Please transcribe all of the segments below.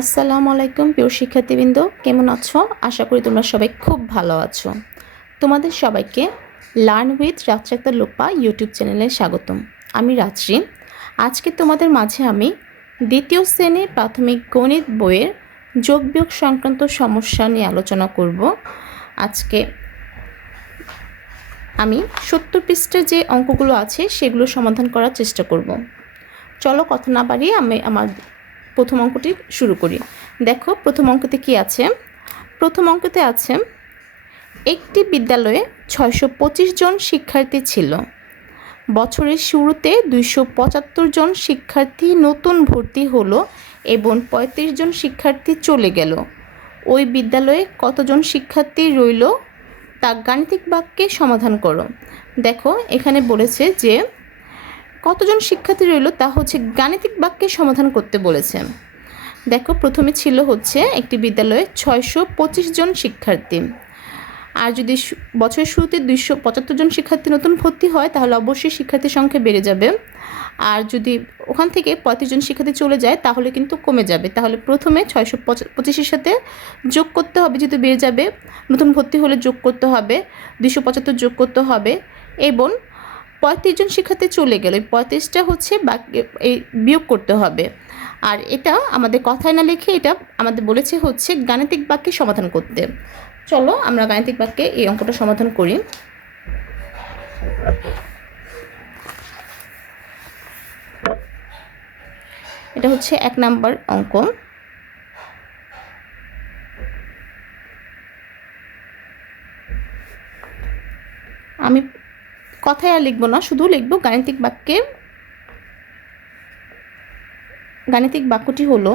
আসসালামু আলাইকুম, প্রিয় শিক্ষার্থীবৃন্দ। কেমন আছো? আশা করি তোমরা সবাই খুব ভালো আছো। তোমাদের সবাইকে লার্ন উইথ রাত্রাক্তা লোপা ইউটিউব চ্যানেলে স্বাগতম। আমি রাত্রি আজকে তোমাদের মাঝে আমি দ্বিতীয় শ্রেণির প্রাথমিক গণিত বইয়ের যোগ বিয়োগ সংক্রান্ত সমস্যা নিয়ে আলোচনা করব। আজকে আমি সত্তর পৃষ্ঠের যে অঙ্কগুলো আছে, সেগুলো সমাধান করার চেষ্টা করব। চলো কথা না বাড়িয়ে আমি আমার প্রথম অঙ্কটি শুরু করি। দেখো, প্রথম অঙ্কতে কি আছে? প্রথম অঙ্কতে আছে, একটি বিদ্যালয়ে ছয়শো পঁচিশ জন শিক্ষার্থী ছিল। বছরের শুরুতে দুইশো পঁচাত্তর জন শিক্ষার্থী নতুন ভর্তি হলো এবং পঁয়ত্রিশ জন শিক্ষার্থী চলে গেল। ওই বিদ্যালয়ে কতজন শিক্ষার্থী রইল তা গাণিতিক বাক্যে সমাধান করো। দেখো, এখানে বলেছে যে কতজন শিক্ষার্থী রইল তা হচ্ছে গাণিতিক বাক্যে সমাধান করতে বলেছে। দেখো, প্রথমে ছিল হচ্ছে একটি বিদ্যালয়ে ছয়শো পঁচিশ জন শিক্ষার্থী। আর যদি বছরের শুরুতে দুইশো পঁচাত্তর জন শিক্ষার্থী নতুন ভর্তি হয়, তাহলে অবশ্যই শিক্ষার্থীর সংখ্যা বেড়ে যাবে। আর যদি ওখান থেকে পঁয়ত্রিশ জন শিক্ষার্থী চলে যায়, তাহলে কিন্তু কমে যাবে। তাহলে প্রথমে ছয়শো পঁচিশের সাথে যোগ করতে হবে, যেহেতু বেড়ে যাবে। নতুন ভর্তি হলে যোগ করতে হবে, দুইশো পঁচাত্তর যোগ করতে হবে এবং পঁয়ত্রিশ জন শিক্ষার্থী চলে গেল। এই পঁয়ত্রিশটা হচ্ছে বাকি এই বিয়োগ করতে হবে। আর এটা আমাদের কথায় না লিখে এটা আমাদের বলেছে হচ্ছে গাণিতিক বাক্যে সমাধান করতে। চলো আমরা গাণিতিক বাক্যে এই অঙ্কটা সমাধান করি। এটা হচ্ছে এক নাম্বার অঙ্ক। আমি কথায় আর লিখব না, শুধু লিখব গাণিতিক বাক্যে গাণিতিক বাক্যটি হলো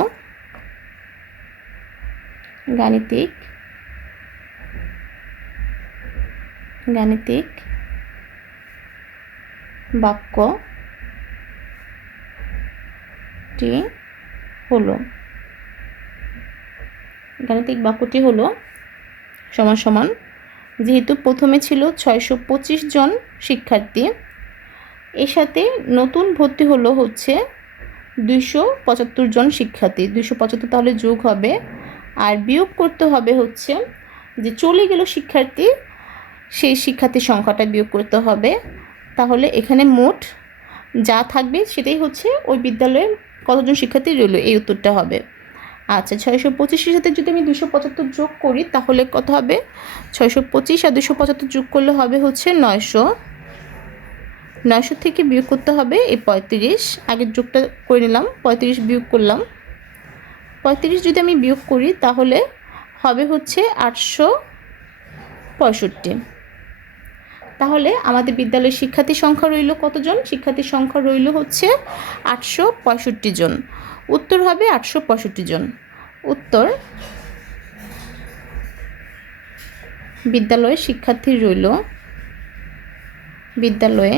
গাণিতিক গাণিতিক বাক্যটি হলো, গাণিতিক বাক্যটি হলো সমান সমান যেহেতু প্রথমে ছিল ছয়শো পঁচিশ জন শিক্ষার্থী। এর সাথে নতুন ভর্তি হলো হচ্ছে দুইশো পঁচাত্তর জন শিক্ষার্থী। দুইশো পঁচাত্তর তাহলে যোগ হবে। আর বিয়োগ করতে হবে হচ্ছে যে চলে গেল শিক্ষার্থী, সেই শিক্ষার্থীর সংখ্যাটা বিয়োগ করতে হবে। তাহলে এখানে মোট যা থাকবে সেটাই হচ্ছে ওই বিদ্যালয়ে কতজন শিক্ষার্থী রইল? এই উত্তরটা হবে। আচ্ছা ছয়শো পঁচিশের সাথে যদি আমি দুশো পঁচাত্তর যোগ করি, তাহলে কত হবে? ছয়শো পঁচিশ আর দুশো পঁচাত্তর যোগ করলে হবে হচ্ছে নয়শো। নয়শো থেকে বিয়োগ করতে হবে এই পঁয়ত্রিশ। আগের যোগটা করে নিলাম, পঁয়ত্রিশ বিয়োগ করলাম। পঁয়ত্রিশ যদি আমি বিয়োগ করি, তাহলে হবে হচ্ছে আটশো পঁয়ষট্টি। তাহলে আমাদের বিদ্যালয়ের শিক্ষার্থী সংখ্যা রইল কতজন? শিক্ষার্থীর সংখ্যা রইল হচ্ছে আটশো পঁয়ষট্টি জন। উত্তর হবে আটশো পঁয়ষট্টি জন। উত্তর বিদ্যালয়ে শিক্ষার্থী রইল। বিদ্যালয়ে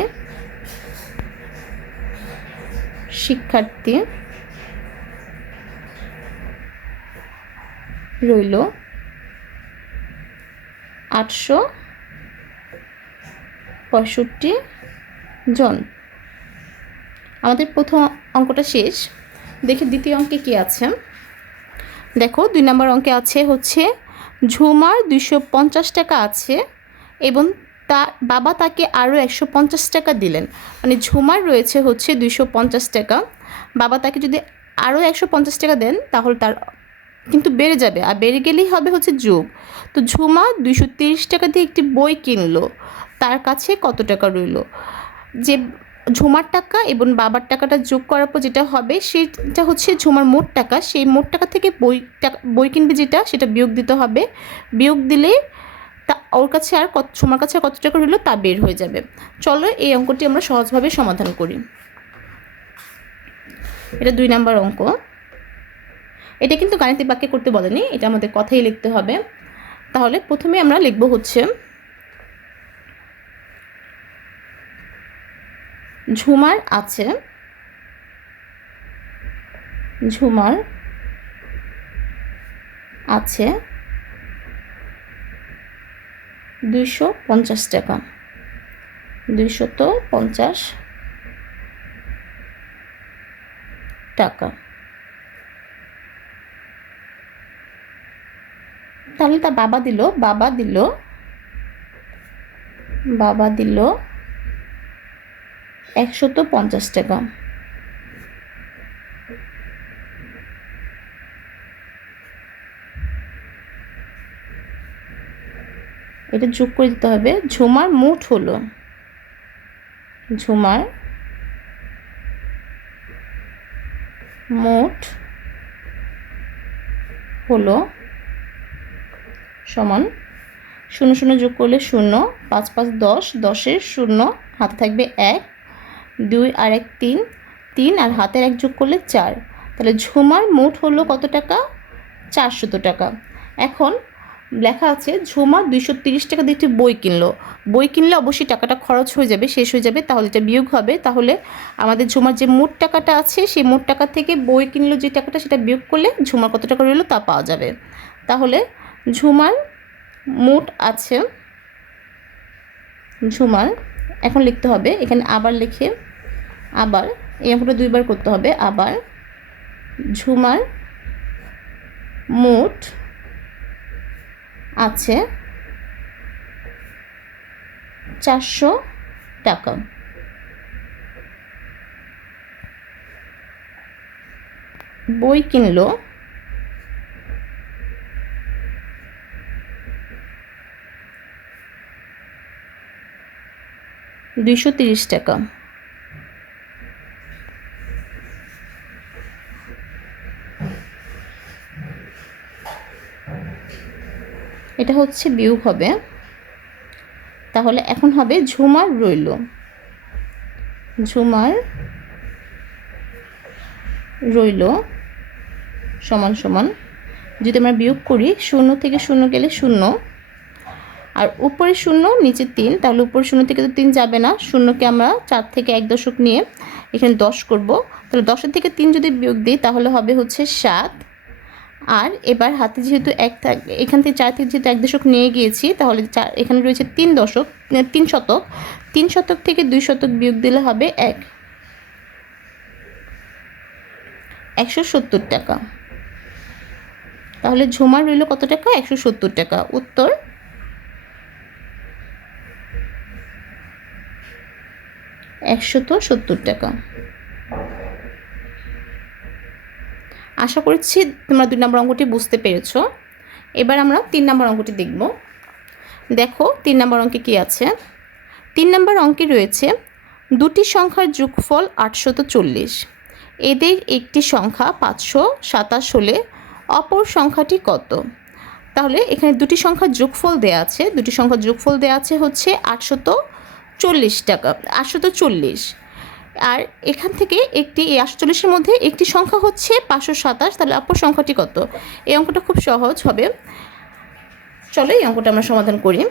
শিক্ষার্থী রইল আটশো পঁয়ষট্টি জন। আমাদের প্রথম অঙ্কটা শেষ। দেখে দ্বিতীয় অঙ্কে কি আছে। দেখো, দুই নম্বর অঙ্কে আছে হচ্ছে, ঝুমার দুইশো পঞ্চাশ টাকা আছে এবং তা, বাবা তাকে আরও একশো পঞ্চাশ টাকা দিলেন। মানে ঝুমার রয়েছে হচ্ছে দুইশো পঞ্চাশ টাকা। বাবা তাকে যদি আরও একশো পঞ্চাশ টাকা দেন, তাহলে তার কিন্তু বেড়ে যাবে। আর বেড়ে গেলেই হবে হচ্ছে যোগ। তো ঝুমা দুইশো তিরিশ টাকা দিয়ে একটি বই কিনলো। তার কাছে কত টাকা রইল? যে ঝুমার টাকা এবং বাবার টাকাটা যোগ করার পর যেটা হবে, সেটা হচ্ছে ঝুমার মোট টাকা। সেই মোট টাকা থেকে বই টাকা, বই কিনবে যেটা, সেটা বিয়োগ দিতে হবে। বিয়োগ দিলে তা, ওর কাছে আর কত, ঝুমার কাছে কত টাকা রইল তা বের হয়ে যাবে। চলো এই অঙ্কটি আমরা সহজভাবে সমাধান করি। এটা দুই নাম্বার অঙ্ক। এটা কিন্তু গাণিতিক বাক্যে করতে বলেনি, এটা আমাদের কথাই লিখতে হবে। তাহলে প্রথমে আমরা লিখব হচ্ছে ঝুমার আছে। ঝুমার আছে দুইশো পঞ্চাশ টাকা। দুইশত পঞ্চাশ টাকা। তাহলে তা বাবা দিল বাবা দিল বাবা দিল একশত পঞ্চাশ টাকা। এটা যোগ করে দিতে হবে। ঝুমার মুঠ হলো। ঝুমার মোট হলো সমান শূন্য শূন্য যোগ করলে শূন্য, পাঁচ পাঁচ দশ, দশের শূন্য, হাতে থাকবে এক। দুই আর এক, তিন। তিন আর হাতের এক যোগ করলে চার। তাহলে ঝুমার মোট হলো কত টাকা? চারশত টাকা। এখন লেখা আছে, ঝুমা দুইশো তিরিশ টাকা দিয়ে একটি বই কিনলো। বই কিনলে অবশ্যই টাকাটা খরচ হয়ে যাবে, শেষ হয়ে যাবে, তাহলে এটা বিয়োগ হবে। তাহলে আমাদের ঝুমার যে মোট টাকাটা আছে, সেই মোট টাকা থেকে বই কিনলো যে টাকাটা, সেটা বিয়োগ করলে ঝুমার কত টাকা রইল তা পাওয়া যাবে। তাহলে ঝুমার মোট আছে, ঝুমার, এখন লিখতে হবে। এখানে আবার লিখে আবার, এই অঙ্কটা দুইবার করতে হবে, আবার, ঝুমার মোট আছে চারশো টাকা। বই কিনলো দুইশো তিরিশ টাকা। এটা হচ্ছে বিয়োগ হবে। তাহলে এখন হবে ঝুমার রইল। ঝুমার রইল সমান সমান। যদি আমরা বিয়োগ করি, শূন্য থেকে শূন্য গেলে শূন্য। আর উপরে শূন্য, নিচে তিন। তাহলে উপরে শূন্য থেকে তো তিন যাবে না। শূন্যকে আমরা চার থেকে এক দশক নিয়ে এখানে দশ করব। তাহলে দশের থেকে তিন যদি বিয়োগ দিই, তাহলে হবে হচ্ছে সাত। আর এবার হাতে যেহেতু এক থাকবে এখান থেকে চার থেকে যেহেতু এক দশক নিয়ে গিয়েছি, তাহলে চার এখানে রয়েছে তিন দশক তিন শতক। তিন শতক থেকে দুই শতক বিয়োগ দিলে হবে এক। একশো সত্তর টাকা। তাহলে ঝুমার রইল কত টাকা? একশো সত্তর টাকা। উত্তর? একশত সত্তর টাকা। আশা করছি তোমরা দুই নম্বর অঙ্কটি বুঝতে পেরেছ। এবার আমরা তিন নম্বর অঙ্কটি দেখব। দেখো, তিন নম্বর অঙ্কে কী আছে? তিন নম্বর অঙ্কে রয়েছে, দুটি সংখ্যার যোগফল আটশত চল্লিশ। এদের একটি সংখ্যা পাঁচশো সাতাশ হলে অপর সংখ্যাটি কত? তাহলে এখানে দুটি সংখ্যার যোগফল দেওয়া আছে, দুটি সংখ্যার যোগফল দেওয়া আছে হচ্ছে আটশত চল্লিশ টাকা, আটশত চল্লিশ। আর এখান থেকে একটি, এই আটচল্লিশের মধ্যে একটি সংখ্যা হচ্ছে পাঁচশো সাতাশ, তাহলে অপর সংখ্যাটি কত? এই অঙ্কটা খুব সহজ হবে। চলো এই অঙ্কটা আমরা সমাধান করি।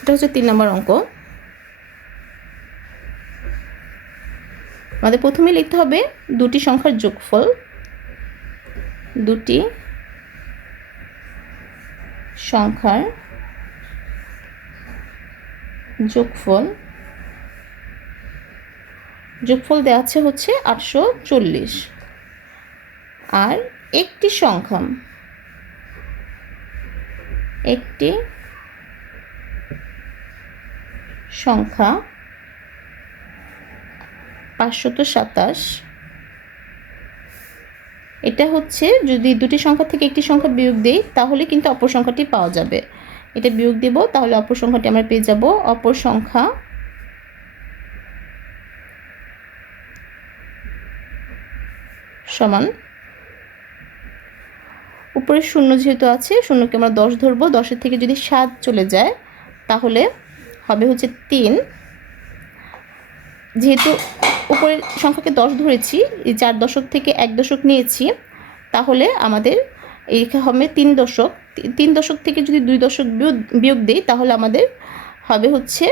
এটা হচ্ছে তিন নম্বর অঙ্ক। আমাদের প্রথমে লিখতে হবে দুটি সংখ্যার যোগফল। দুটি সংখ্যার যোগফল যোগফল দেওয়া আছে হচ্ছে আটশো চল্লিশ। আর একটি সংখ্যা একটি সংখ্যা পাঁচশত সাতাশ। এটা হচ্ছে যদি দুটি সংখ্যা থেকে একটি সংখ্যা বিয়োগ দিই, তাহলে কিন্তু অপর সংখ্যাটি পাওয়া যাবে। এটা বিয়োগ দেব, তাহলে অপর সংখ্যাটি আমরা পেয়ে যাব। অপর সংখ্যা সমান। উপরে শূন্য যেহেতু আছে, শূন্যকে আমরা দশ ধরবো। দশের থেকে যদি সাত চলে যায়, তাহলে হবে হচ্ছে তিন। যেহেতু উপরের সংখ্যাকে দশ ধরেছি, এই চার দশক থেকে এক দশক নিয়েছি, তাহলে আমাদের এই হবে তিন দশক। তিন দশক থেকে যদি দুই দশক বিয়োগ দিই, তাহলে আমাদের হবে হচ্ছে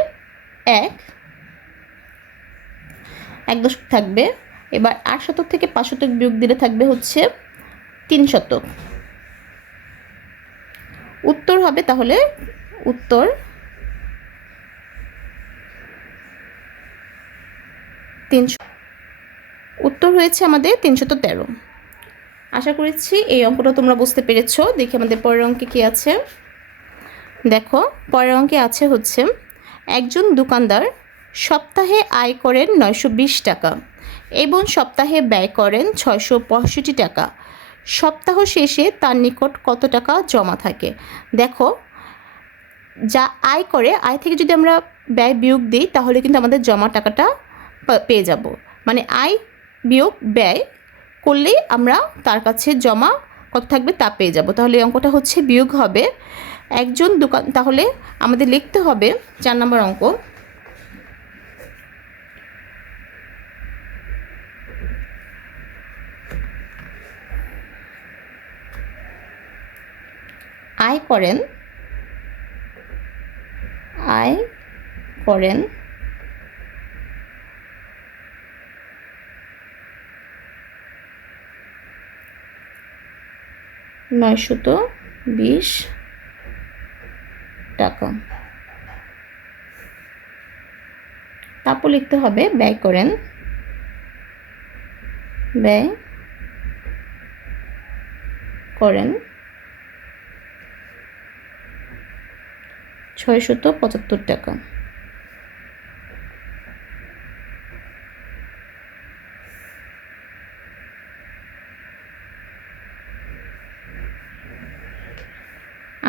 এক। এক দশক থাকবে। এবার আট শতক থেকে পাঁচ শতক বিয়োগ দিলে থাকবে হচ্ছে তিন শতক। উত্তর হবে তাহলে উত্তর তিনশো উত্তর হয়েছে আমাদের তিনশত তেরো। আশা করেছি এই অঙ্কটা তোমরা বুঝতে পেরেছ। দেখি আমাদের পরের অঙ্কে কী আছে? দেখো, পরের অঙ্কে আছে হচ্ছে, একজন দোকানদার সপ্তাহে আয় করেন নয়শো বিশ টাকা এবং সপ্তাহে ব্যয় করেন ছয়শো পঁয়ষট্টি টাকা। সপ্তাহ শেষে তার নিকট কত টাকা জমা থাকে? দেখো, যা আয় করে, আয় থেকে যদি আমরা ব্যয় বিয়োগ দিই, তাহলে কিন্তু আমাদের জমা টাকাটা পেয়ে যাব। মানে আয় বিয়োগ ব্যয় করলেই আমরা তার কাছে জমা কত থাকবে তা পেয়ে যাব। তাহলে এই অঙ্কটা হচ্ছে বিয়োগ হবে। একজন দোকান, তাহলে আমাদের লিখতে হবে চার নম্বর অঙ্ক। আয় করেন আয় করেন নয়শত বিশ টাকা। তারপর লিখতে হবে ব্যয় করেন। ব্যয় করেন ছয়শত পঁচাত্তর টাকা।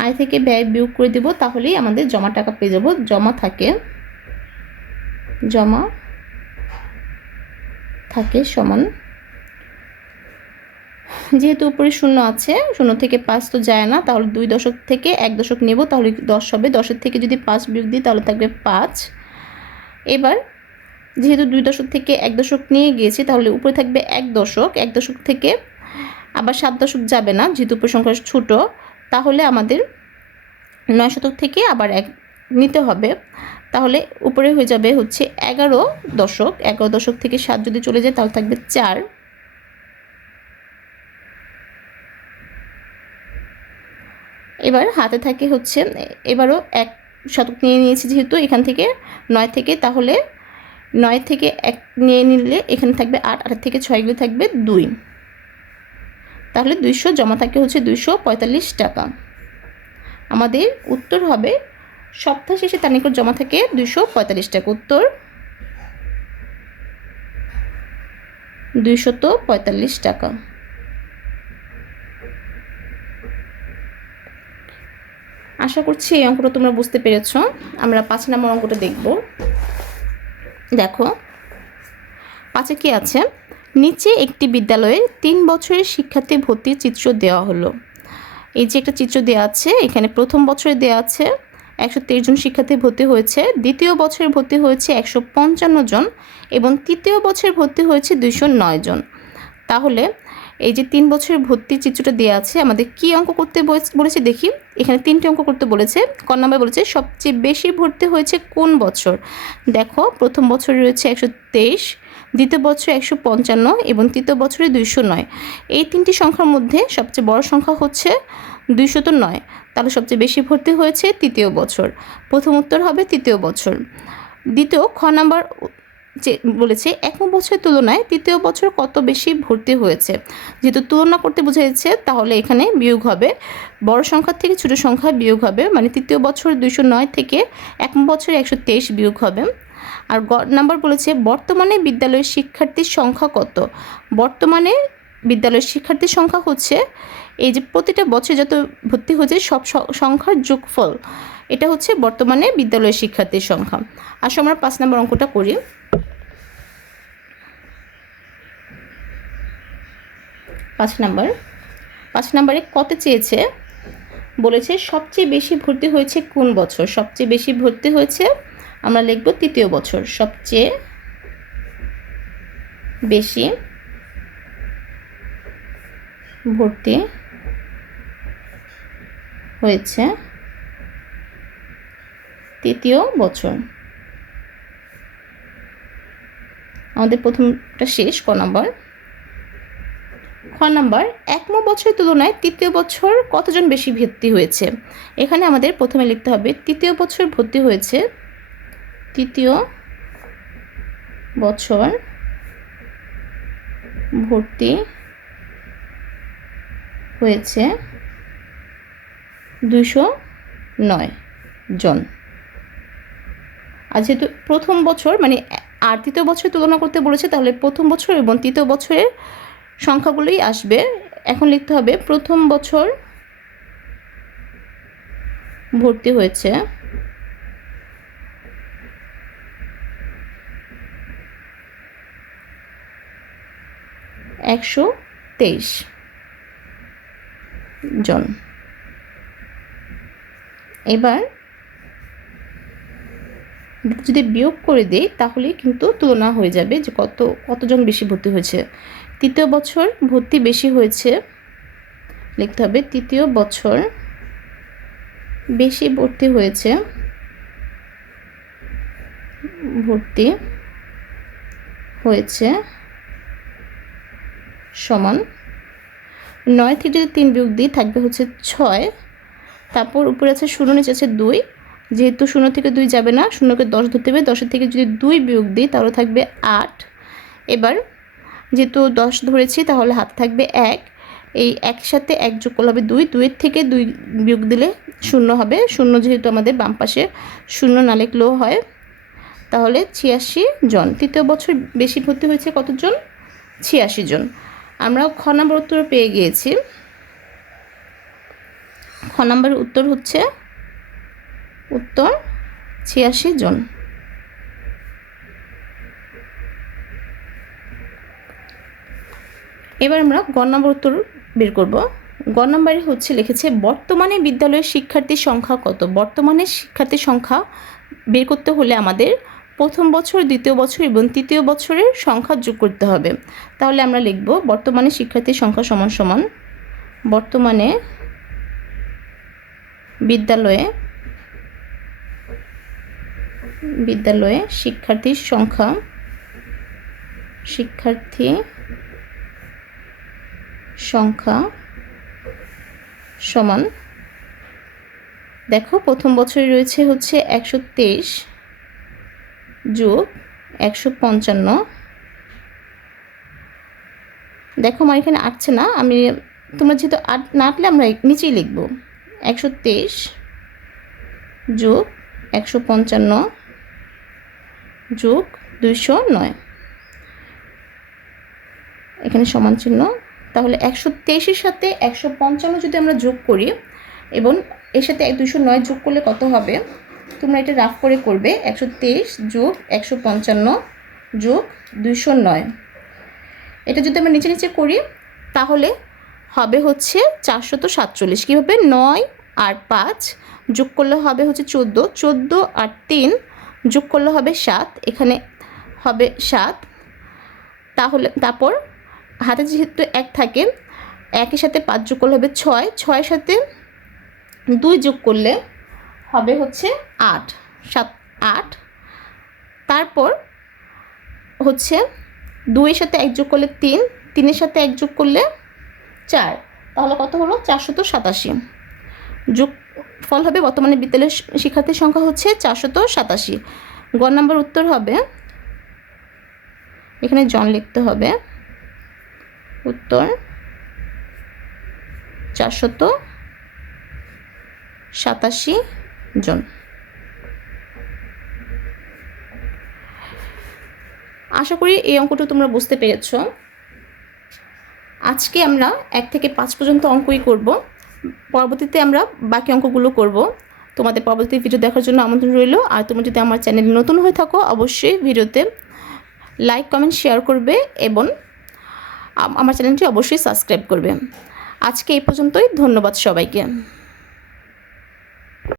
আয় থেকে ব্যয় বিয়োগ করে দেব, তাহলেই আমাদের জমা টাকা পেয়ে যাব। জমা থাকে জমা থাকে সমান, যেহেতু উপরে শূন্য আছে, শূন্য থেকে পাঁচ তো যায় না, তাহলে দুই দশক থেকে এক দশক নেব, তাহলে দশ হবে। দশের থেকে যদি পাঁচ বিয়োগ দিই, তাহলে থাকবে পাঁচ। এবার, যেহেতু দুই দশক থেকে এক দশক নিয়ে গিয়েছি, তাহলে উপরে থাকবে এক দশক। এক দশক থেকে আবার সাত দশক যাবে না, যেহেতু উপসংখ্যা ছোট। তাহলে আমাদের নয় শতক থেকে আবার এক, নিতে হবে। তাহলে উপরে হয়ে যাবে হচ্ছে এগারো দশক। এগারো দশক থেকে সাত যদি চলে যায়, তাহলে থাকবে চার। এবার হাতে থাকে হচ্ছে, এবারও এক শতক নিয়ে নিয়েছি যেহেতু এখান থেকে নয় থেকে, তাহলে নয় থেকে এক নিয়ে নিলে এখানে থাকবে আট আট থেকে ছয়গুলো থাকবে দুই। তাহলে দুইশো জমা থাকে হচ্ছে দুইশো পঁয়তাল্লিশ টাকা। আমাদের উত্তর হবে, সপ্তাহ শেষে তার নিকট জমা থাকে দুইশো পঁয়তাল্লিশ টাকা। উত্তর দুইশত পঁয়তাল্লিশ টাকা। আশা করছি এই অঙ্কটা তোমরা বুঝতে পেরেছ। আমরা পাঁচ নম্বর অঙ্কটা দেখব। দেখো, পাঁচে কি আছে? নিচে একটি বিদ্যালয়ে তিন বছরের শিক্ষার্থী ভর্তির চিত্র দেওয়া হলো। এই যে একটা চিত্র দেওয়া আছে, এখানে প্রথম বছরে দেওয়া আছে একশো তেইশ জন শিক্ষার্থী ভর্তি হয়েছে, দ্বিতীয় বছরে ভর্তি হয়েছে একশো পঞ্চান্ন জন এবং তৃতীয় বছরে ভর্তি হয়েছে দুইশো নয় জন। তাহলে এই যে তিন বছরের ভর্তির চিত্রটা দেওয়া আছে, আমাদের কি অঙ্ক করতে বলেছে দেখি। এখানে তিনটি অঙ্ক করতে বলেছে। ক নম্বর বলেছে, সবচেয়ে বেশি ভর্তি হয়েছে কোন বছর? দেখো, প্রথম বছর রয়েছে একশো তেইশ দ্বিতীয় বছরে একশো পঞ্চান্ন এবং তৃতীয় বছরে দুইশো নয়। এই তিনটি সংখ্যার মধ্যে সবচেয়ে বড় সংখ্যা হচ্ছে দুইশত নয়। তাহলে সবচেয়ে বেশি ভর্তি হয়েছে তৃতীয় বছর। প্রথম উত্তর হবে তৃতীয় বছর। দ্বিতীয় খ নাম্বার যে বলেছে, এক বছরের তুলনায় তৃতীয় বছর কত বেশি ভর্তি হয়েছে? যেহেতু তুলনা করতে বোঝাচ্ছে তাহলে এখানে বিয়োগ হবে। বড় সংখ্যার থেকে ছোট সংখ্যা বিয়োগ হবে মানে তৃতীয় বছর দুইশো নয় থেকে এক বছরে একশো তেইশ বিয়োগ হবে। আর গ নাম্বার বলেছে, বর্তমানে বিদ্যালয়ের শিক্ষার্থীর সংখ্যা কত? বর্তমানে বিদ্যালয়ের শিক্ষার্থীর সংখ্যা হচ্ছে, এই যে প্রতিটা বছর যত ভর্তি হয়েছে সব সংখ্যার যোগফল, এটা হচ্ছে বর্তমানে বিদ্যালয়ের শিক্ষার্থীর সংখ্যা। আসলে আমরা পাঁচ নম্বর অঙ্কটা করি। পাঁচ নাম্বার। পাঁচ নাম্বারে কত চেয়েছে? বলেছে, সবচেয়ে বেশি ভর্তি হয়েছে কোন বছর? সবচেয়ে বেশি ভর্তি হয়েছে আমরা লিখব তৃতীয় বছর। সবচেয়ে বেশি ভর্তি হয়েছে তৃতীয় বছর। আমাদের প্রথমটা শেষ, ক নম্বর। খ নাম্বার একম বছরের তুলনায় তৃতীয় বছর কতজন বেশি ভর্তি হয়েছে? এখানে আমাদের প্রথমে লিখতে হবে, তৃতীয় বছর ভর্তি হয়েছে তৃতীয় বছর ভর্তি হয়েছে দুশো নয় জন। আর যেহেতু প্রথম বছর মানে আর তৃতীয় বছর তুলনা করতে বলেছে, তাহলে প্রথম বছর এবং তৃতীয় বছরের সংখ্যাগুলোই আসবে। এখন লিখতে হবে প্রথম বছর ভর্তি হয়েছে একশো তেইশ জন। এবার যদি বিয়োগ করে দেই, তাহলে কিন্তু তুলনা হয়ে যাবে যে কত, কতজন বেশি ভর্তি হয়েছে। তৃতীয় বছর ভর্তি বেশি হয়েছে, লিখতে হবে, তৃতীয় বছর বেশি ভর্তি হয়েছে ভর্তি হয়েছে সমান নয় থেকে যদি তিন বিয়োগ দিই থাকবে হচ্ছে ছয়। তারপর উপরে আছে শূন্য, নিচে আছে দুই। যেহেতু শূন্য থেকে দুই যাবে না, শূন্যকে দশ ধরতে হবে। দশের থেকে যদি দুই বিয়োগ দিই, তাহলে থাকবে আট। এবার যেহেতু দশ ধরেছি, তাহলে হাত থাকবে এক। এই একসাথে এক যোগ করলে হবে দুই। দুইয়ের থেকে দুই বিয়োগ দিলে শূন্য হবে। শূন্য যেহেতু আমাদের বাম পাশে শূন্য না লিখলেও হয়। তাহলে ছিয়াশি জন। তৃতীয় বছর বেশি ভর্তি হয়েছে কতজন? ছিয়াশি জন। আমরা খ নম্বর উত্তর পেয়ে গিয়েছি। খ নম্বর উত্তর হচ্ছে উত্তর ছিয়াশি জন। এবার আমরা গ নম্বর উত্তর বের করব। গ নম্বরে হচ্ছে লিখেছে, বর্তমানে বিদ্যালয়ের শিক্ষার্থীর সংখ্যা কত? বর্তমানে শিক্ষার্থীর সংখ্যা বের করতে হলে আমাদের প্রথম বছর, দ্বিতীয় বছর এবং তৃতীয় বছরের সংখ্যা যোগ করতে হবে। তাহলে আমরা লিখব বর্তমানে শিক্ষার্থীর সংখ্যা সমান সমান বর্তমানে বিদ্যালয়ে বিদ্যালয়ে শিক্ষার্থীর সংখ্যা শিক্ষার্থী সংখ্যা সমান। দেখো প্রথম বছরে রয়েছে হচ্ছে একশো তেইশ। যোগ একশো পঞ্চান্ন। দেখো আমার এখানে আটছে না, আমি তোমরা যেহেতু আট না আটলে আমরা নিচেই লিখব। একশো তেইশ যোগ একশো পঞ্চান্ন যোগ দুইশো নয়। এখানে সমান চিহ্ন। তাহলে একশো তেইশের সাথে একশো পঞ্চান্ন যদি আমরা যোগ করি, এবং এর সাথে দুশো নয় যোগ করলে কত হবে? তোমরা এটা রাফ করে করবে। একশো তেইশ যোগ একশো পঞ্চান্ন যোগ দুইশো নয়। এটা যদি আমরা নিচে নিচে করি, তাহলে হবে হচ্ছে চারশো তো সাতচল্লিশ। কীভাবে? নয় আর পাঁচ যোগ করলে হবে হচ্ছে চোদ্দ। চোদ্দ আর তিন যোগ করলে হবে সাত। এখানে হবে সাত। তাহলে, তারপর হাতে যেহেতু এক থাকে, একের সাথে পাঁচ যোগ করলে হবে ছয়। ছয়ের সাথে দুই যোগ করলে হবে হচ্ছে আট, সাত, আট। তারপর হচ্ছে দুইয়ের সাথে এক যোগ করলে তিন, তিনের সাথে এক যোগ করলে চার। তাহলে কত হলো? চারশত সাতাশি যোগ ফল হবে বর্তমানে বিদ্যালয়ের শিক্ষার্থীর সংখ্যা হচ্ছে চারশত সাতাশি গ নম্বর উত্তর হবে, এখানে জন লিখতে হবে, উত্তর চারশত সাতাশি জন। আশা করি এই অঙ্কটা তোমরা বুঝতে পেরেছ। আজকে আমরা এক থেকে পাঁচ পর্যন্ত অঙ্কই করব। পরবর্তীতে আমরা বাকি অঙ্কগুলো করব। তোমাদের পরবর্তী ভিডিও দেখার জন্য আমন্ত্রণ রইল। আর তুমি যদি আমার চ্যানেল নতুন হয়ে থাকো, অবশ্যই ভিডিওতে লাইক কমেন্ট শেয়ার করবে এবং আমার চ্যানেলটি অবশ্যই সাবস্ক্রাইব করবে। আজকে এই পর্যন্তই। ধন্যবাদ সবাইকে।